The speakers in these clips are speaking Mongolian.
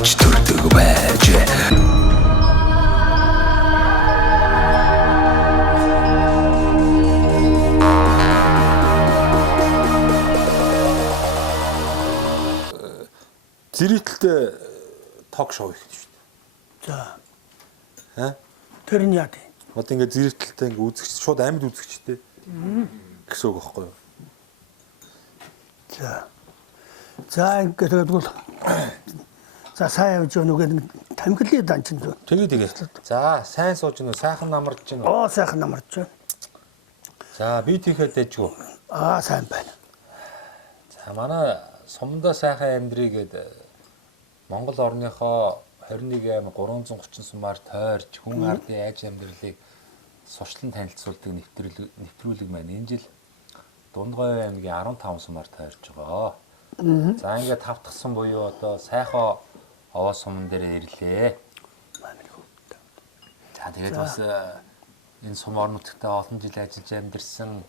авч төрдөг байж. Зэрэгтэлтэй ток шоу их шүү дээ. За. Тэр нь яа тий. Одоо ингээд зэрэгтэлтэй ингээд үзэгч шууд амьд үзэгчтэй. Гэсэн үг байхгүй юу? За ингээд тэгвэл за сайн явж байгаа нүгээр тамхилын данчин зү. Тэгээ. За сайн сууж гинөө сайхан намарч гинөө. Сайхан намарч байна. За би тийхэд дэжгүй. Сайн байна. За манай сумдаа сайхан амьдрий гэдэг Монгол орныхоо 21 аймаг 330 сумаар тойрч хүн ардын айж амьдралыг сурчлан танилцуулдаг нэвтрүүлэг маань энэ жил Дундгой аймгийн 15 сумаар тойрч байгаа. За ингээд 5 дахь сум буюу одоо сайхан овоо сумн дээр ирлээ. За тэгээд бас энэ сум орнуудтай олон жил ажиллаж амьдэрсэн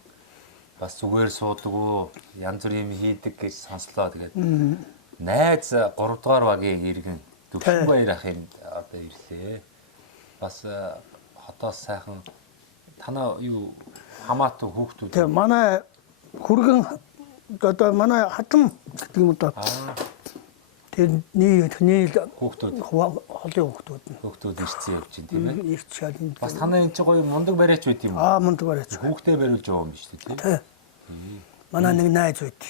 бас зүгээр суудаггүй янз бүрийн юм хийдэг гэж сонслоо. Тэгээд найз 3 дугаар багийн иргэн Дөвшинбаяр ахын одоо ирлээ. Бас хотоос сайхан танаа юу хамаатан хүүхдүүд. Тэгээ манай хүргэн одоо манай хатан гэдэг юм да. Тэрний хүүхдүүд холын хүүхдүүд ирсэн явж байна тийм ээ. Ирч шалын. Бас танаа энэ ч гоё мундаг бариач байт юм. Мундаг бариач. Хүүхдээ бариулж байгаа юм шүү дээ тийм. Манай нэг найз байт.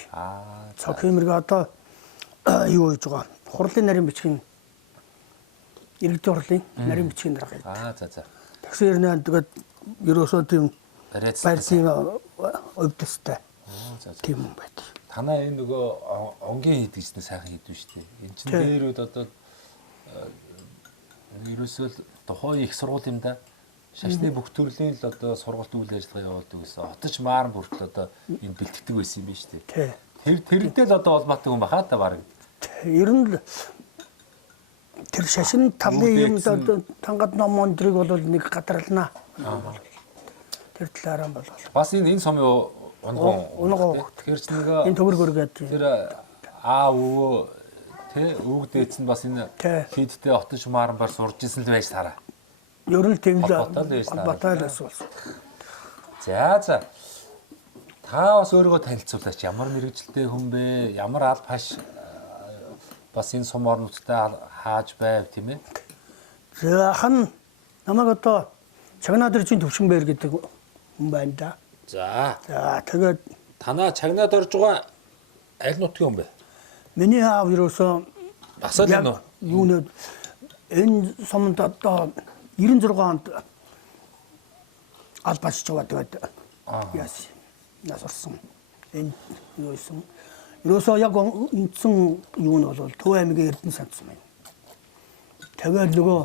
Цог хэмэрэг одоо юу гэж байгаа. Хурлын нарийн бичгийн иргэдийн хурлын нарийн бичгийн дарга гэдэг. За. Тэгсээр нэ тэгээд ерөөсөө тийм барьцын өвдөстэй. Тийм юм байт. Танаа энэ нөгөө онгийн хийдэг гэсэн сайхан хийдвэ шүү дээ. Энд чинь дээрүүд одоо ерөөсөө тухайн их сургууль юм да. Шашны бүх төрлийн л одоо сургалт үйл ажиллагаа явуулдаг гэсэн. Хотч маар бүртэл одоо энэ бэлтгэдэг байсан юм биш үү? Тэрнтэй л одоо холбоотой юм бахаа та баг. Ер нь тэр шашин талын юм одоо тангад номон дрийг бол нэг гадарлана. Тэр талаараа бол бас энэ сумын унгоо. Тэгэхээр ч нэг энэ төгөр гөргээд тэр өвөө тэ өвөг дээдс нь бас энэ хийдтэй хотч маар бар сурж исэн л байж таараа. Ер нь тийм л батал байсан. За. Та бас өөрийгөө танилцуулаач. Ямар мэрэгжилтэй хүн бэ? Ямар аль хаш бас энэ сум орнуудтай хааж байв тийм ээ? За намайг одоо Чагнаадэржийн Төвшинбаяр гэдэг хүн байна да. За тэгээд танаа Чагнаад орж байгаа аль нутгийн хүн бэ? Миний аав ерөөсөө басаад байна уу? Юунод энэ сумд одоо 96 онд албач жаваад тэгээд яас насорсон. Энэ юу юм? Ерөөсөө яг үндсэн юу нь бол Төв аймгийн Эрдэнэ санд сум юм. Тэгээд нөгөө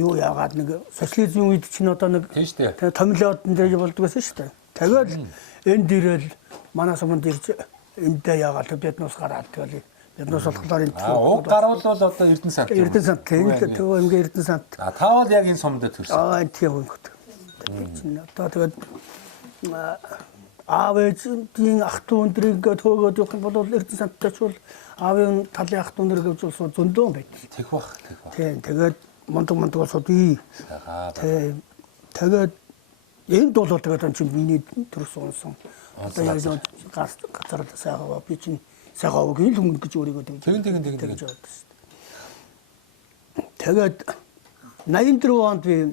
юу яагаад нэг социализмын үед чинь одоо нэг томилоод энэ болдог байсан шүү дээ. Тэгээд энд ирэл манай суманд ирж эндээ яагаад биднээс гараад тэгээд биднээс болохоор энэ уг гарвал бол одоо Эрдэнэ санд. Эрдэнэ санд энэ Төв аймгийн Эрдэнэ санд. Та бол яг энэ сумд төрсөн. Тийм юм. Одоо тэгээд аав ээжийн ах トゥ өндрийг төөгөөд явах юм бол Эрдэнэ сандтай ч бол аавын талын ах トゥ өндөр гэж болсон зөндөө байт. Тэг бах. Тийм тэгээд мундаг болсод ий. Тэгээд энд бол тэгээд энэ чинь миний төрсөн онсон. Одоо яг нэг газар сайгаа би чинь сайгаа гин хүн гэж өөрийгөө тэгж бодсон шүү дээ. Тэгээд 84 онд би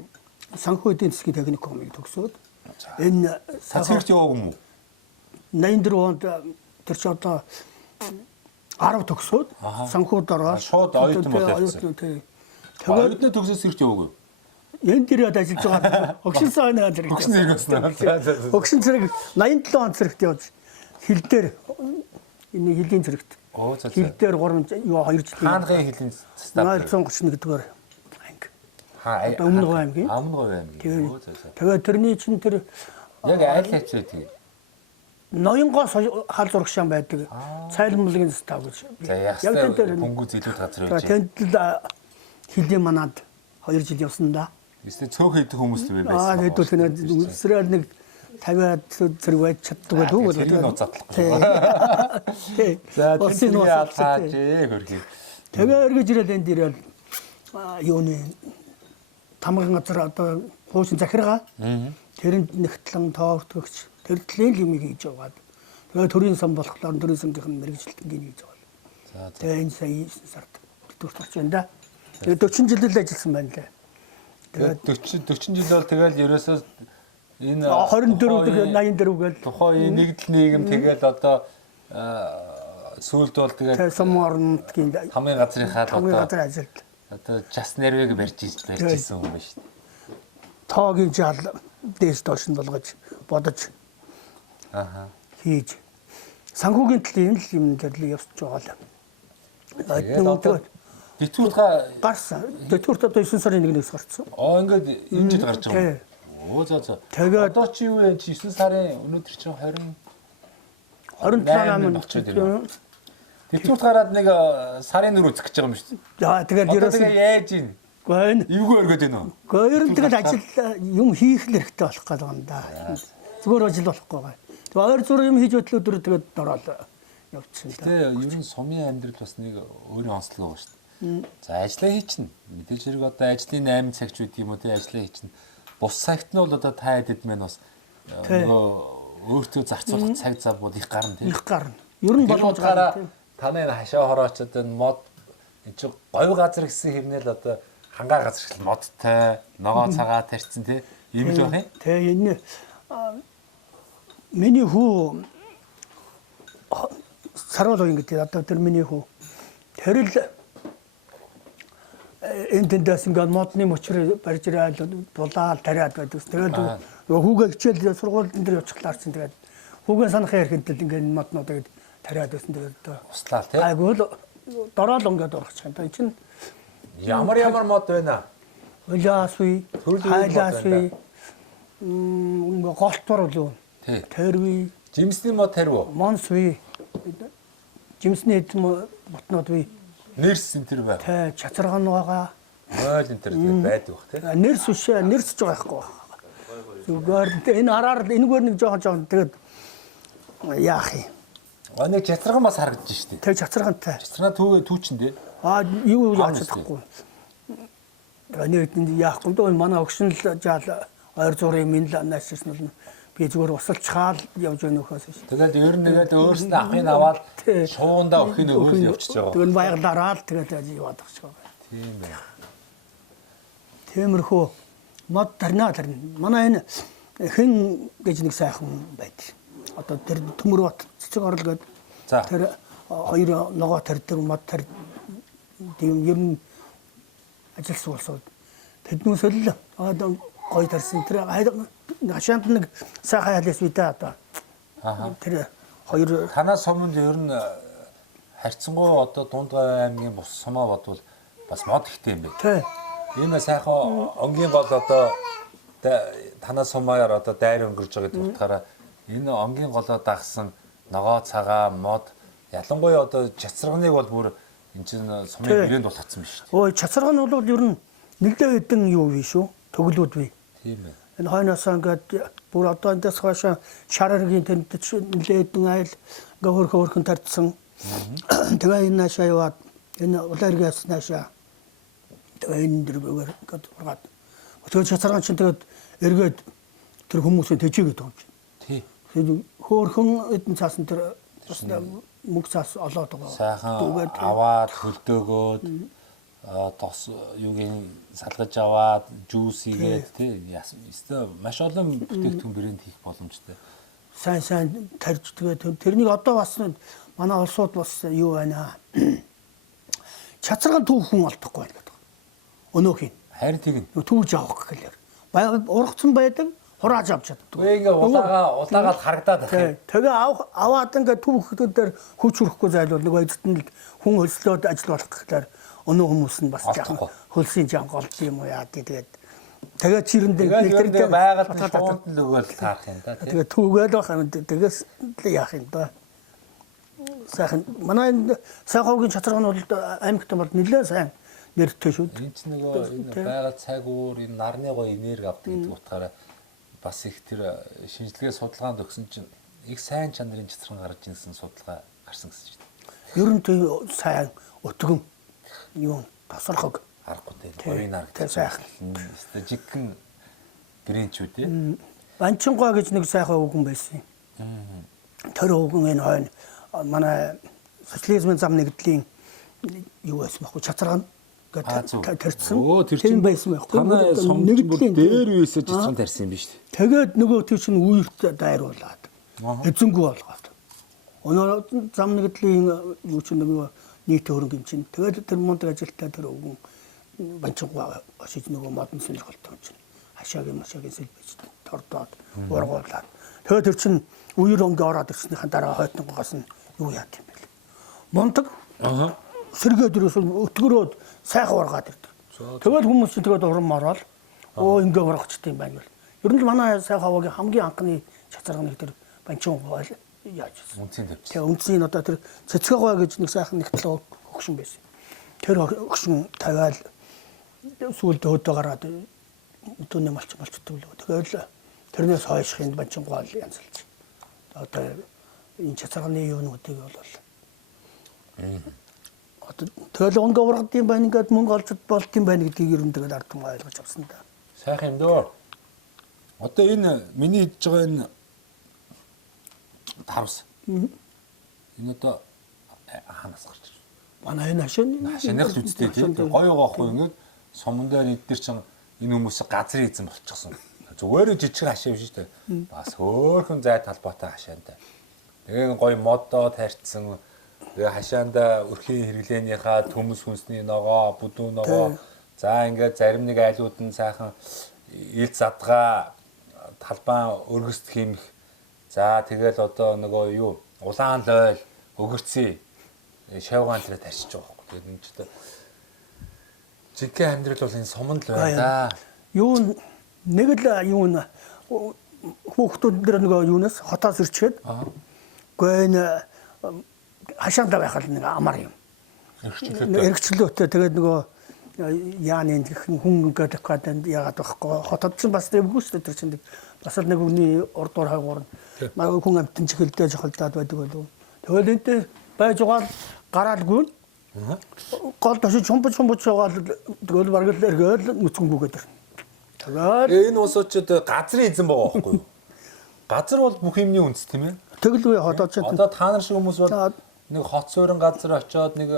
санхүү эдийн засгийн техникумыг төгсөөд энэ цацгт яваагүй юм уу? 84 онд тэр чи одоо 10 төгсөөд санхүүд ороод шууд оюутан болчихсон. Тэгээд оюутны төгсөөс ирж яваагүй. Энд дээрээ ажиллаж байгаа өгшин цааны зэрэг. Өгшин зэрэг 87 он зэрэгт явж хил дээр энэ хилийн зэрэгт. Хил дээр 3 юу 2 жил. Хаанхын хилийн став 131 дугаар анги. Өмнө Говь аймгийн. Тэгээд тэрний чинь тэр яг аль хавч байдаг. Ноёнгоос хаал зурагшаан байдаг. Цайлмлагын став гэж. Яг тэр бүнгүү зэлүүд газар байж. Тэнд л хилийн манад 2 жил явсан да. Эсвэл цөөх хийдэг хүмүүс л байсан. Хэдүүл тэнэ үсрэл нэг 50 зэрэг байж чаддаг байх үү? Тэрийг нууц задлахгүй. Тий. За тэрний алхаач хөрхий. Тэгээ эргэж ирэл энэ дээрээ юуны тамган газар одоо хуучин захиргаа тэрэнд нэгтлэн тоортгогч тэр төлөлийн юмыг хийж яваад тэгээ төрийн сан болохоор төрийн сангийнх нь мэрэгжилтэн хийж байгаа. Тэгээ энэ сая 9 сард тэтгэврт орж байна да. Тэгээ 40 жил л ажилласан байна лээ. Тэгээд 40 жил бол тэгэл ерөөсөө энэ 24 84 гээл тухайн нэгдэл нийгэм тэгэл одоо сүүлд бол тэгээд Соморнтгийн хамгийн газрынхаа хамгийн одоо газар ажилд одоо час нервийг барьжсэн юм байна шүү дээ. тоогийн жаал дээс доош нь болгож бодож хийж санхүүгийн төлөв энэ л юм дээр л явж байгаа л. Тэтгэврт гарсан. Тэтгэврт одоо 9 сарын 1-ээс гарсан. ингээд энэ жил гарч байгаа юм. Оо за. Тэгээд одоо чи юу вэ? Чи 9 сарын өнөөдөр чинь 28 болчиход. Тэтгэврт гараад нэг сарын 4 үзэх гэж байгаа юм шүү дээ. За тэгээд ерөөсөө яаж ийн? гойн. Эвгүй өргөд байна уу? Гойр нь тэгэл ажил юм хийх л хэрэгтэй болох гэдэг юм да. Зүгээр ажил болохгүй байгаа. Тэгээд ойр зур юм хийж өдлөө дөрөв тэгээд дороод явчихсан да. Тэгээ ер нь сумын амьдрал бас нэг өөрийн онцлог байгаа шүү дээ. За ажиллаа хийчихнэ. Мэдээж хэрэг одоо ажлын 8 цагч үт юм уу те ажиллаа хийчихнэ. Бус цагт нь бол одоо та хэдэд мэн бас нөгөө өөртөө зарцуулах цаг зав бол их гарна тийм. Их гарна. Ер нь боломж гарна тийм. Таны хашаа хороочод энэ мод энэ чи говь газар гэсэн хэрнээл одоо хангаа газар шиг модтай ногоо цагаа тарьцсан тийм. Ийм л байна. Тэгээ энэ миний хүү саруул ингээд одоо тэр миний хүү тэр л энэ тэндээс ингээд модны мөчрө барьж ирээд дулаал тариад байдаг. Тэгээд хүүгээ хичээл сургуульд энэ явчихлаарсан. Тэгээд хүүгээ санахын ярихэнтэй ингээд моднуудыг тариад байсан. Тэгээд услаа тийм. айгүй л дороо л ингээд ургачих юм. Энэ чинь ямар мод байна? Улаасүй, хайлаасүй, голтвор л юу? Тий. Тэрви, Жимсний мод тарив уу? монсви, жимсний эдэн ботнод ви. Нэрс энэ төр бай. Тэ чацарган байгаа. Ойл энэ төр байдаг бах тийм. Нэрс үшээ, нэрсж байгаа байхгүй. Зүгээр энэ араар энэгээр нэг жоохон тэгээд яах юм. Нэг чацарган бас харагдаж штеп. Тэг чацаргантай. Чацарган түүчин дээ. Юу яаж чадахгүй. Тэгээд нэг яахгүй дөө манай өгшин л жаал ойр зургийн минь л наашсан нь би зүгээр усалчгаал явж байна нөхөөс шүү. Тэгээд ер нь тэгээд өөрснөө ахыг аваад шуундаа өхийг өгөөл явчихж байгаа. Тэгээд баяглаараа л тэгээд яваад байгаа шүү. Тийм бай. Тиймэрхүү мод тарнаа. Манай энэ хэн гэж нэг сайхан байдаг. Одоо тэр төмөр бат цэцэг орол гээд тэр хоёр ногоо тарьдаг мод тарь тийм ер нь ажил суулсууд тэднээс л одоо гой тарьсан тэр хашаанд нэг сайхан хайлаас үдээ одоо тэр хоёр танаас өмнө ер нь харьцангуй одоо Дундгай аймгийн бус сумаа бодвол бас мод ихтэй юм байна. тий. Энэ сайхан онгийн гол одоо танаас сумаар одоо дайр өнгөрж байгаа гэдэг утгаараа энэ онгийн голоо дагсан ногоо цагаа мод ялангуяа одоо чацарганыг бол бүр энэ чинь сумын брэнд болгоцсон биш үү? Ой чацарга нь бол ер нь нэлээд хэдэн юу вэ шүү. Төглүүд вэ. Тийм ээ. Энэ хойноос ингээд бүр одоо эндээс хойш шараргийн тэнд нэлээд хэдэн айл ингээ хөрхөн тарьдсан. Тэгээ энэ наашаа яваад энэ улааргаас наашаа тэгээ энэ дэргээр ингээд ургаад. Тэгээ чацарга чинь тэгээд эргээд тэр хүмүүсийн тэжээгээд байгаа юм чинь. Тий. Тэгээд хөөрхөн эдэн цаасан тэр мөг цаас олоод байгаа. Сайхан аваад хөлдөөгөөд тос юугийн салгаж аваад жуус хийгээд тий ястаа маш олон бүтээгдэхүүн брэнд хийх боломжтой. Сайн тарьж тэгээд тэрнийг одоо бас манай улсууд бас юу байна. Чацарган түүх хүн олдохгүй байна гэдэг. Өнөөхийг. Харин тийм. Түүж авах гэхэлэр. Ургацсан байдаг, хурааж авч чаддаг. Үгүй ингээ улаагаад харагдаад байна. Тэгээ аваад ингээ түүхүүд дээр хүч хүрэхгүй зайлвал нэг эдгтэн хүн хөлслөөд ажил болох гэхэлэр өнөө хүмүүс нь бас жаахан хөлсийн жанг олд юм уу яа тэгээд тэгээ чирэндээ нэг байгаль шуунд л өгөөл таарах юм да. Тэгээ түүгээл байх юм тэгээс л яах юм да. Сайхан манай сайхоогийн чацарга нь бол аймагт бол нэлээд сайн нэртэй шүү. Энэ ч нөгөө энэ байгаль цаг өөр энэ нарны гоё энерги авдаг гэдэг утгаараа бас их тэр шинжилгээ судалгаанд өгсөн чинь их сайн чанарын чацарга гарч ирсэн судалгаа гарсан гэсэн чинь. Ер нь сайн өтгөн юу тосрохог Аргагүй дээ. Говийн арга. тэр сайхан. Жигхэн гэрэнчүүд тий. Банчингуа гэж нэг сайхан өвгөн байсан юм. Тэр өвгөн энэ хойно манай социализмын зам нэгдлийн юу байсан байхгүй чацарган гэдэг тарьсан. Тэр байсан байхгүй. Танай нэгдлийн дээр үесэж чацарган тарьсан юм биш үү? Тэгээд нөгөө тэр чинь үерт дайруулаад эзэнгүү болгоод. Өнөө зам нэгдлийн юу чинь нөгөө нийт хөрөнгө юм чинь. Тэгээд тэр мундаг ажилтаа тэр өвгөн банчингуа ашиж нөгөө модон сонирхолтой юм чинь. Хашаагийн сэлбэж тордоод ургуулад. Тэгээд тэр чинь үер өнгө ороод ирснийхэн дараа хойтнгоос нь юу яат юм бэ? Мундаг. Сэргээд ерөөсөө өтгөрөөд сайхан ургаад ирдэг. Тэгээд хүмүүс чинь тэгээд уран мороод ингээ ургачтай юм байна гэл. Ер нь л манай сайхан хаваагийн хамгийн анхны чацарганы тэр банчингуа яаж вэ? Үнцэн тавьчихсан. Тэгээ үнцний одоо тэр цэцгээгуа гэж нэг сайхан нэгтлээ өгшин байсан. Тэр өгшин тавиал сүүлд хөдөө гараад өдөөний малчдаг л. Тэгээд тэрнээс хойшх энэ банчингуа янзлж. Одоо энэ чацарганы юунуудыг бол одоо тэгэл өнгө ургад юм байна ингээд мөнгө олж болт юм байна гэдгийг ер нь тэгэл ард түмэн ойлгож авсан да. Сайхан юм дөө. Одоо энэ миний хийж байгаа энэ тарвс. Энэ одоо хаанаас гарч ирв? Манай энэ хашааных л үстэй тийм гоё гохгүй ингээд сомон дээр эдгээр чинь энэ хүмүүс газрын эзэн болчихсон. Зүгээр жижиг хашаа юм шүү дээ. Бас хөөхөн зай талбайтай хашаантай. Тэгээ гоё модоо тарьцсан. Тэгээ хашаанда өрхийн хэрэглээнийхаа төмс хүнсний ногоо, бүдүүн ногоо. За ингээд зарим нэг айлууд нь сайхан ил задгаа талбайн өргөст хиймэх. За тэгэл одоо нөгөө юу улаан лойл өгөрцөө шавгаан тэрэ тарьчих жоох. Тэгээд энэ ч одоо жигхэн амьдрал бол энэ сомонд л байна да. Юу нэг л юу н хүүхдүүд дээр нөгөө юунаас хотоос ирчээд үгүй энэ хашаанда байхад нэг амар юм. Эргчлөөтэй тэгээд нөгөө яаны хүн гэдэг гадаа яагаад байхгүй хотод ч бас дэвгүй шүү дээ тэр чинь бас л нэг үний урдуур хайгуур маа хүн амтэн чихэлдээ жохолдоод байдаг болов. Тэгэл энтэй байж байгаа гараалгүй гол ташиж чумбч байгаа тэгэл бараг л эргээл нүцгэнгүүгээд байна. Тэгээд энэ улсууд газрын эзэн байгаа байхгүй юу? Газар бол бүх юмний үндэс тийм ээ. Тэгэлгүй хотод ч одоо та нар шиг хүмүүс бол нэг хот суурин газар очиод нэг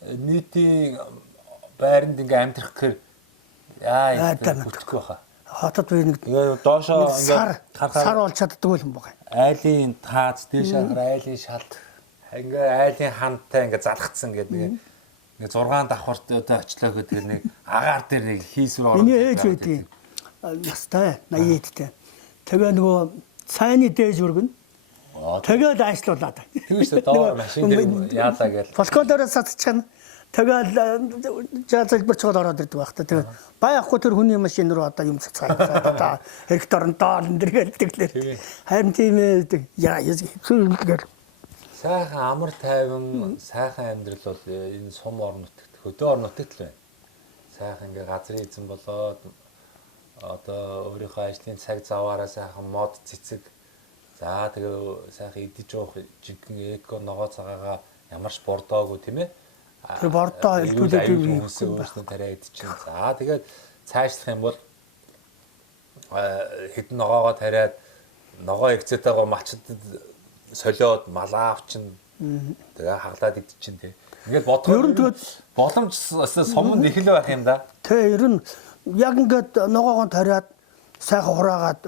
нийтийн байранд ингээ амьдрах гэхээр яа бүтэхгүй баха. Хотод би нэг доошоо ингээ сар болж чаддгүй юм байна. Айлын таац дээш харахаар айлын шалт ингээ айлын хантай ингээ залгцсан гэдэг нэг 6 давхарт одоо очлоо гэдэг нэг агаар дээр нэг хийсвэр ороод миний ээж байдгийг настай 80-д. Тэгээ нөгөө цайны дээж өргөн тэгээд ажлуулаад. Тэгвэл доор машин дээр яалаа гээл. Фолкодороос сатчихна. Тэгээд жаа залбирч чад ороод ирдэг байх та. Тэгээд баяхгүй тэр хүний машин руу одоо юм цацгаа. Одоо хектар доор энэ гэлтэглэр. Харин тийм яа яа. Сайхан амар тайван сайхан амьдрал бол энэ сум орон нутагт хөдөө орон нутагт л байна. Сайхан ингээ газрын эзэн болоод одоо өөрийнхөө ажлын цаг заваараа сайхан мод цэцэг. За тэгээ сайхан идэж уух жигэн эко ногоо цагаагаа ямарч бордоогүй тийм ээ. Тэр бордоо илтүүлээд хүмүүс өөрснөө тариа идчихэн. За тэгээд цаашлах юм бол хэдэн ногоогоо тариад ногоо экцэтэйгоо мачд солиод малаа авчин тэгээ хаглаад идчихэн тий. Ингээд бодгоо боломж сомонд их л байх юм да. Тэ ер нь яг ингээд ногоогоо тариад сайхан хураагаад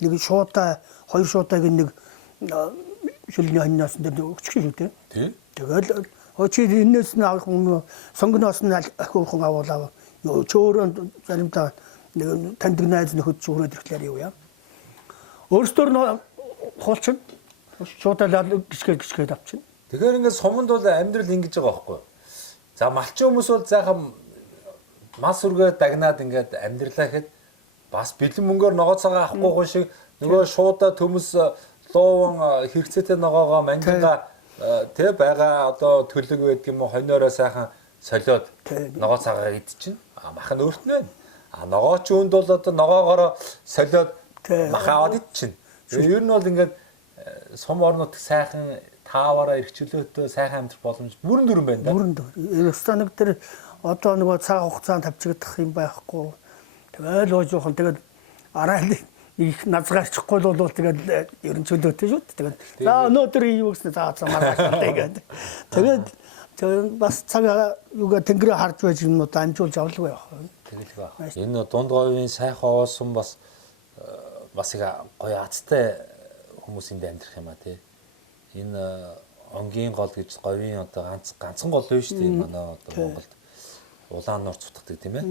нэг шуутай хоёр шуудайг нэг шүлний ханьнаас дээр өгчих шүү дээ. Тий. Тэгэл очиж энэс нь авах хүн сонгоноос нь ахиухан авуулаа. Чөөрөнд заримдаа нэг таньдаг найз нөхөд зүрээд ирэхлээр юу яа. Өөрсдөр нь хуулчин шуудалаад гიშгээд авчин. Тэгэхээр ингээд суманд бол амьдрал ингэж байгаа байхгүй. За малчин хүмүүс бол заахан мас үргээ дагнаад ингээд амьдралаа гэхэд бас бэлэн мөнгөөр ногоо цагаа авахгүй шиг нөгөө шуудаа төмөс лууван хэрэгцээтэй ногоогоо мангинга тэ байгаа одоо төлөг байдаг юм уу хониороо сайхан солиод ногоо цагаа идчихнэ. Мах нь өөрт нь байна. Ногоо ч үүнд бол одоо ногоогоороо солиод мах аваад идчихнэ. Ер нь бол ингээд сум орнууд сайхан тааваараа эрхчлөөтэй сайхан амьдрах боломж бүрэн дүрэн байна да. Бүрэн дүр. Станаг дээр одоо нөгөө цаг хугацаанд тавьчихдах юм байхгүй. Тэгээд лоо жоохон тэгээд арай их назгаарчихгүй бол тэгээд ерөнхийдөөтэй шүү дээ. Тэгээд за өнөөдөр юу гэснэ за маргааш тэгээд бас цаг юугаа тэнгэрээ харж байж юмнууд амжуулж авалгүй байх. Тэгэл байх. Энэ дунд говийн сайхан оосон бас их гоё азтай хүмүүсийн амьдрах юм а тий. Энэ онгийн гол гэж говийн одоо ганцхан гол биш шүү дээ манай одоо Монголд. Улаан нуур цутгадаг тийм ээ.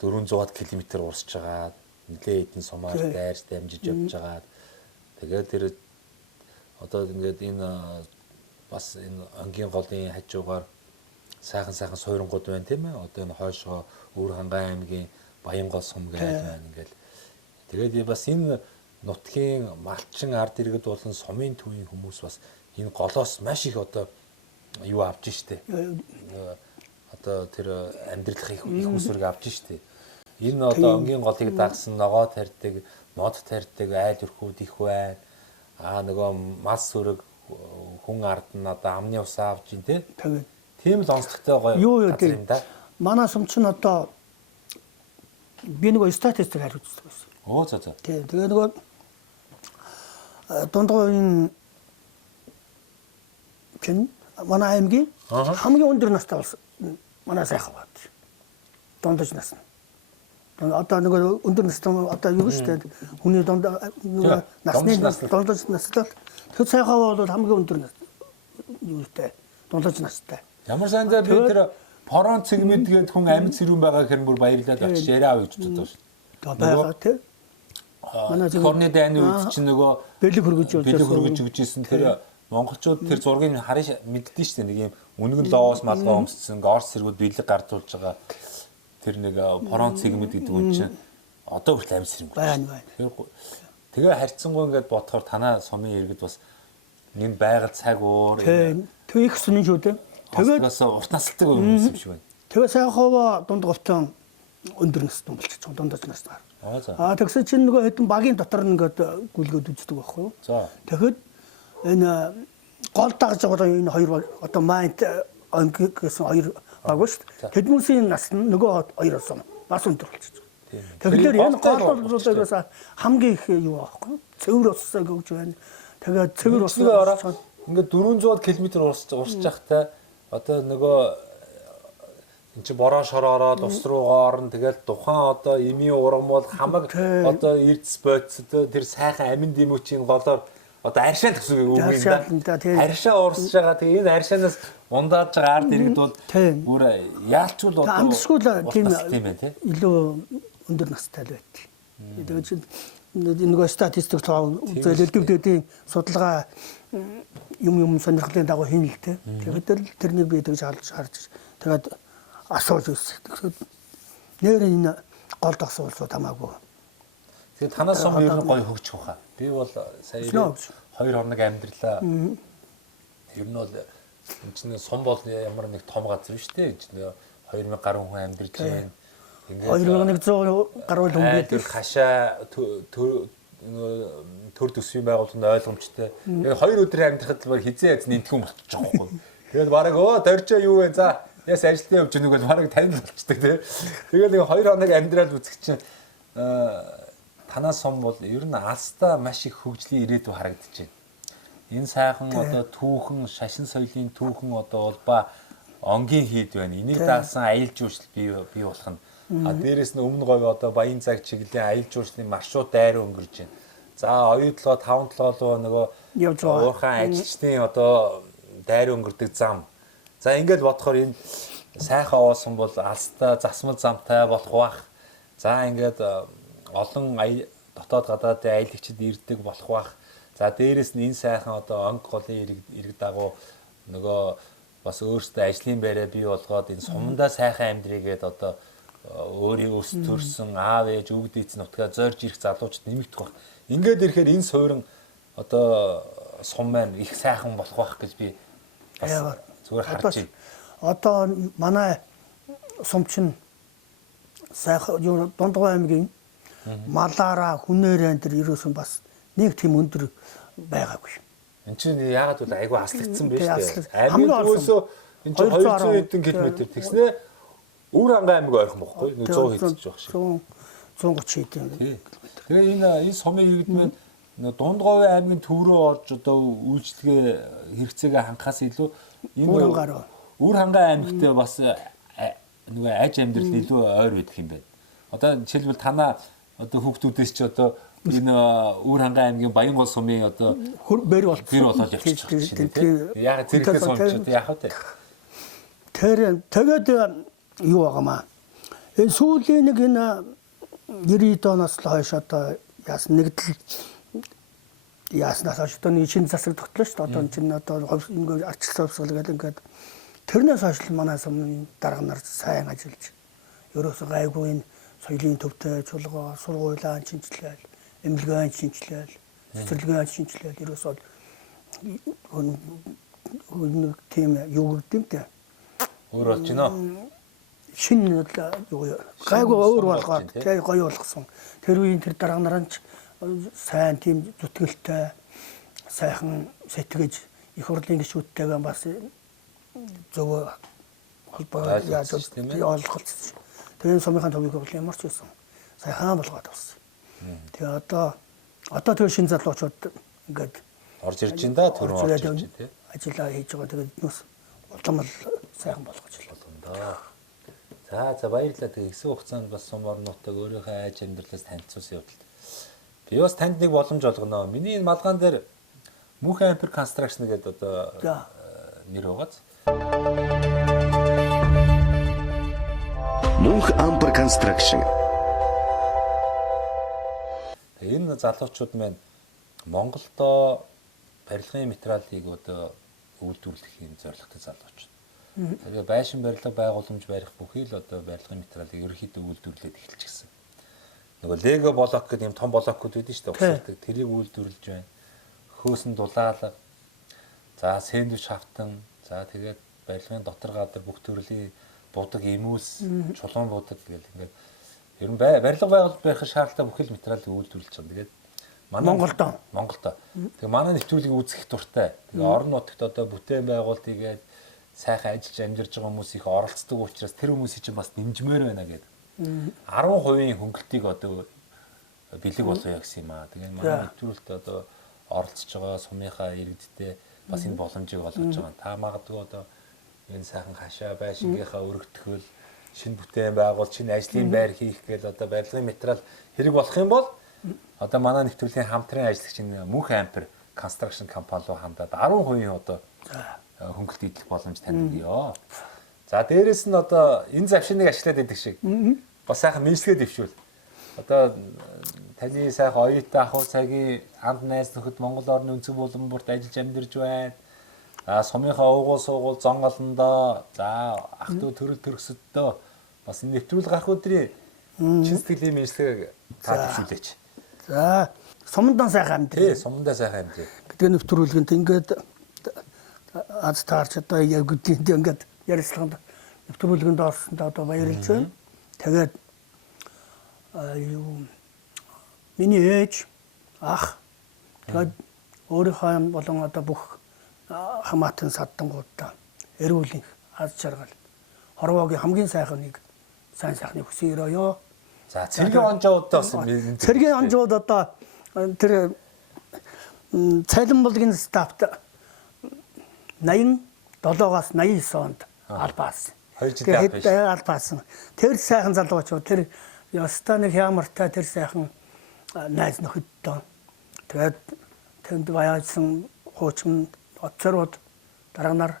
400 км урсж байгаа нэлээ хэдэн сумаар дайрч дамжиж явж байгаа. Тэгээд тэр одоо ингээд энэ бас энэ онгийн голын хажуугаар сайхан суйрангууд байна тийм ээ. Одоо энэ хойшоо Өвөр Хангай аймгийн Баянгол сум гэж байна ингээл. Тэгээд бас энэ нутгийн малчин ард иргэд болон сумын төвийн хүмүүс бас энэ голоос маш их одоо юу авж штэ. Одоо тэр амьдралах их усүрг авж штэ. Энэ одоо онгийн голыг дагсан ногоо тарьдаг, мод тарьдаг айл өрхүүд их байна. Нөгөө мас сүрэг хүн ард нь одоо амны ус авж ин тий. Тийм л онцлогтой гоё газар юм да. Манай сумч нь одоо би нөгөө статистик хариуцдаг байсан. Оо за. Тэгээ нөгөө дундгойн чин манай аймгийн хамгийн өндөр настай болсон манай сайхан бат. Дундаж нас. Одоо нөгөө өндөр настай одоо юу шүү дээ. Хүний дундаж настай. Тэр сайхан бол хамгийн өндөр нас. Юутай дундаж настай. Ямар сандаа би тэр порон цэгмэд гээд хүн амьд сэрүүн байгаа хэрэг бүр баярлаад очиж яриа авъя гэж бодож байна. Тэгээ тий. Манай корны дайны үед чинь нөгөө бэлэг хөргөж өгчээсэн тэр монголчууд тэр зургийг харин мэддээ шүү дээ. Нэг юм үнэн лоос малгай өмссөн орс сэргүүд бэлэг гардуулж байгаа тэр нэг порон цэгмэд гэдэг үн чинь одоо хүртэл амьд сэрэмгүй байна. Тэгээ харьцангуй ингээд бодохоор танаа сумын иргэд бас энэ байгаль цаг уур тэг их сүнэн шүү дээ. Тэгээд урт насалтай хүмүүс юм шиг байна. Тэгээ сайхова дунд говтон өндөр настай болчихсон дундаж настай. Тэгсэн чинь нөгөө хэдэн багийн дотор ингээд гүйлгээд үздэг байхгүй юу? За. Тэгэхэд энэ гол дагж байгаа энэ хоёр одоо майнд онг гэсэн хоёр баг шүү дээ. Тэднүүсийн нас нь нөгөө хоёроос бас өндөр болчихсон. Тэгэхээр энэ гол хамгийн их юу байхгүй юу? Цэвэр уссаа гэж байна. Тэгээд цэвэр уссаа ингээд 400 км урсж явахтай одоо нөгөө эн чи бороо шороороод ус руугаа орно тэгэл тухайн одоо эмийн урам бол хамаг одоо эрдэс бодис тэр сайхан амин дэмүүчийн голоор одоо аршаа төсөг үг юм да. Аршаа урсж байгаа. Тэгээ энэ аршаанаас ундааж байгаа ард иргэд бол бүр яалчгүй одоо амтсгүй тийм илүү өндөр настай л байт. Тэгээд чинь нөгөө статистик зөвлөлтүүдийн судалгаа юм сонирхлын дагуу хийн л тэ. Тэгээд тэрнийг би тэгж харж тэгээд асууж үзсэн. Нэр энэ гол асуулсууд хамаагүй. Тэгээд танаас сум ер нь гоё хөгжих واخа. Би бол сая 2 хоног амьдралаа. Ер нь бол энэ чинь сум бол ямар нэг том газар шүү дээ. 2000 гаруй хүн амьдарч байна. 2100 гаруй хүн байдаг. Хашаа төр төсвийн байгууллагын ойлгомжтой. Тэгээ 2 өдрийн амьдрахад л хизээ яз нэмтгүн болчихж байгаа байхгүй. Тэгээд бараг дөржөө юу вэ? За яс ажилтны явж өгнө гэж бараг танд болчихдаг тий. Тэгээд нэг 2 хоног амьдрал үзэх чинь танаа сум бол ер нь алстаа маш их хөгжлийн ирээдүй харагдаж байна. Энэ сайхан одоо түүхэн шашин соёлын түүхэн одоо улбаа онгийн хийд байна. Энийг даасан аялал жуулчлал бий болох нь. Дээрээс нь өмнө говь одоо Баян цаг чиглэлийн аялал жуулчлалын маршрут дайраа өнгөрч байна. За 2-7 5-7 нөгөө уурхайн ажилчдын одоо дайраа өнгөрдөг зам. За ингээд бодохоор энэ сайхан оосон бол алстаа засмал замтай болох бах. За ингээд олон дотоод гадаадын аялагчид ирдэг болох бах. За дээрээс нь энэ сайхан одоо онг голын иргэд дагуу нөгөө бас өөрсдөө ажлын байраа бий болгоод энэ сумдаа сайхан амьдрийгээд одоо өөрийн өс төрсөн аав ээж өвөг дээдс нутгаа зорж ирэх залуучууд нэмэгдэх баг. Ингээд ирэхээр энэ суурин одоо сум маань их сайхан болох байх гэж би бас зүгээр харж байна. Одоо манай сум чинь сайхан Дундгой аймгийн малаараа хүнээрэн тэр ерөөсөн бас нэг тийм өндөр байгаагүй. Энд чинь яагаад бол айгүй аслагдсан байж аслагдсан. тээ. Аймгийн төвөөсөө энэ чинь 200 хэдэн км тэгснээ Өвөр хангай аймаг ойрхон бохгүй 100 хэдэж байх шиг. 130 хэдэн. Тэгээ энэ сумын иргэдмэн Дундговын аймгийн төв рүү орж одоо үйлчлэгээ хэрэгцээгээ хангахаас илүү энэ Өвөр хангай аймагт бас нөгөө аж амьдрал илүү ойр байдаг юм байна. Одоо жишээлбэл танаа одоо хүүхдүүдээс ч одоо энэ Өвөр хангай аймгийн Баянгол сумын одоо бэр болоод явчих чинь. Яг зэрэгтэй сумчууд яах вэ? Тэгээд юу байгаамаа. Энэ сүүлийн нэг энэ 90 оноос л хойш одоо яасан нэгдэл яаснаас хойш одоо нэг шинэ засаг тогтлоо шүү дээ. Одоо чинь одоо ингээд арчилсан хувьсгал гэдэг ингээд тэрнээс хойш манай сумын дарга нар сайн ажиллаж ерөөсөө гайгүй энэ соёлын төвтэй чуулга сургуулиан шинжилгээл эмнэлгийн шинжилгээл цэцэрлэгийн шинжилгээл ерөөсөө нэг тийм юу гэдэг юм те өөр болж байна. Шинэ юу гайгүй өөр болгоод тий гоё болгосон. Тэр үеийн тэр дарга нараа ч сайн тийм зүтгэлтэй сайхан сэтгэж их хурлын гишүүдтэйгээ бас зөв холбоо яаж ойлголцсон. Тэгээ сумынхаа төвийг бол ямар ч байсан сайхан болгоод авсан. Тэгээ одоо тэр шинэ залуучууд ингээд орж ирж байна да тэр орж ирж байна тий. Ажиллаа хийж байгаа тэгээд нүс улам сайхан болгож байна. За баярлалаа. Тэгээ хэсэг хугацаанд бас сум орнуудтай өөрийнхөө айж амьдралаас танилцуулсан явдал. Би бас танд нэг боломж олгоно. Миний энэ малгаан дээр Мөнх Ампер Construction гэдэг одоо нэр байгааз. Мөнх Ампер Construction. Энэ залуучууд маань Монголдо барилгын материалыг одоо үйлдвэрлэх юм зорилготой залуучууд. Тэгээ байшин барилга байгууламж барих бүхий л одоо барилгын материалыг ерөнхийдөө үйлдвэрлээд эхэлчихсэн. Нөгөө Лего блок гэдэг юм том блокууд байдэн шүү дээ. Угсардаг. Тэрийг үйлдвэрлэж байна. Хөөсөн дулаалга. За сэндвич хавтан. За тэгээд барилгын дотор гадар бүх төрлийн будаг эмүүлс, чулуун будаг гэл ингээд ер нь барилга байгуулалт байх шаардлагатай бүхий л материалыг үйлдвэрлэж байгаа. Тэгээд Монголдо. Тэгээ манай нэвтрүүлгийг үзэх дуртай. Тэгээ орон нутагт одоо бүтээн байгуулалт игээд сайхан ажиллаж амьдарч байгаа хүмүүс их оролцдог учраас тэр хүмүүсийг чинь бас дэмжмээр байна гэдэг. 10% хөнгөлтийг одоо бэлэг болгоё гэсэн юм аа. Тэгээ манай нэвтрүүлэлт одоо оролцож байгаа сумынхаа иргэдтэй бас энэ боломжийг олгож байгаа. Та магадгүй одоо энэ сайхан хашаа байшингийнхаа өргөтгөл, шинэ бүтээн байгуул, шинэ ажлын байр хийх гээл одоо барилгын материал хэрэг болох юм бол одоо манай нэвтрүүлгийн хамтран ажиллагч энэ Мөнх Ампер Construction компани руу хандаад 10% одоо хөнгөлт идэх боломж танд өгье. За дээрэс нь одоо энэ завшиныг ашиглаад идэх шиг бас сайхан мэдлэгээ дэвшүүл. Одоо таны сайхан оюутан ахуй цагийн анд найз нөхөд Монгол орны өнцөг буланбурт ажиллаж амьдарч байна. Сумынхаа уугуул суугуул зон олондоо за ах トゥ төрөл төрөсөддөө бас энэ нэвтрүүл гарах өдрийн чин сэтгэлийн мэдлэгийг та дэвшүүлээч. За сумдаа сайхан амьдрий. Сумдаа сайхан амьдрий. Гэдэг нэвтрүүлгэнд ингээд аз таарч одоо яг гэдгийг ингээд ярилцлаганд нэвтрүүлгэнд орсонд одоо баярлж байна. Тэгээд миний ээж ах тэгээд өөрийнхөө болон одоо бүх хамаатан садтангуудаа эрүүл аз жаргал хорвоогийн хамгийн сайхныг сайн сайхныг хүсье өрөөё. За цэргийн онжуудаа бас цэргийн онжууд одоо тэр цайлан болгоны стафт 87-аас 89 онд албаас. Тэгээд албаас. Тэр сайхан залуучууд тэр ястаныг ямартай тэр сайхан найз нөхөдтэй. Тэгээд тэнд баяжсан хуучин оцорууд дарга нар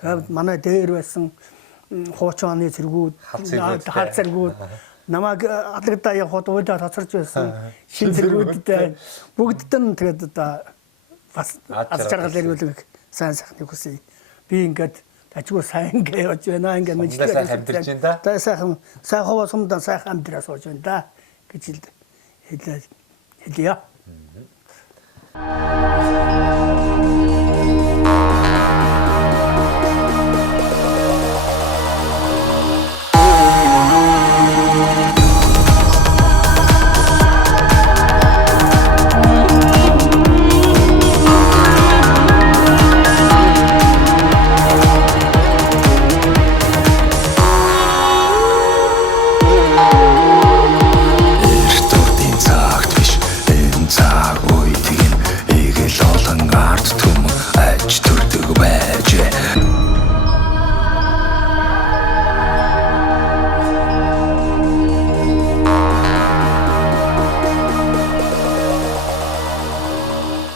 тэгээд манай дээр байсан хуучин оны зэргүүд хал зэргүүд намайг алгадаа явахд уйлаад хоцорч байсан шин зэргүүдтэй бүгдд нь тэгээд одоо бас аз жаргал эргүүлэг сайн сайхныг хүсье. Би ингээд ажгүй сайн гэж байна ингээд мэдлэг амьдарч байна да. Сайхан ховоо сумдаа сайхан амьдраа сууж байна да гэж хэлье.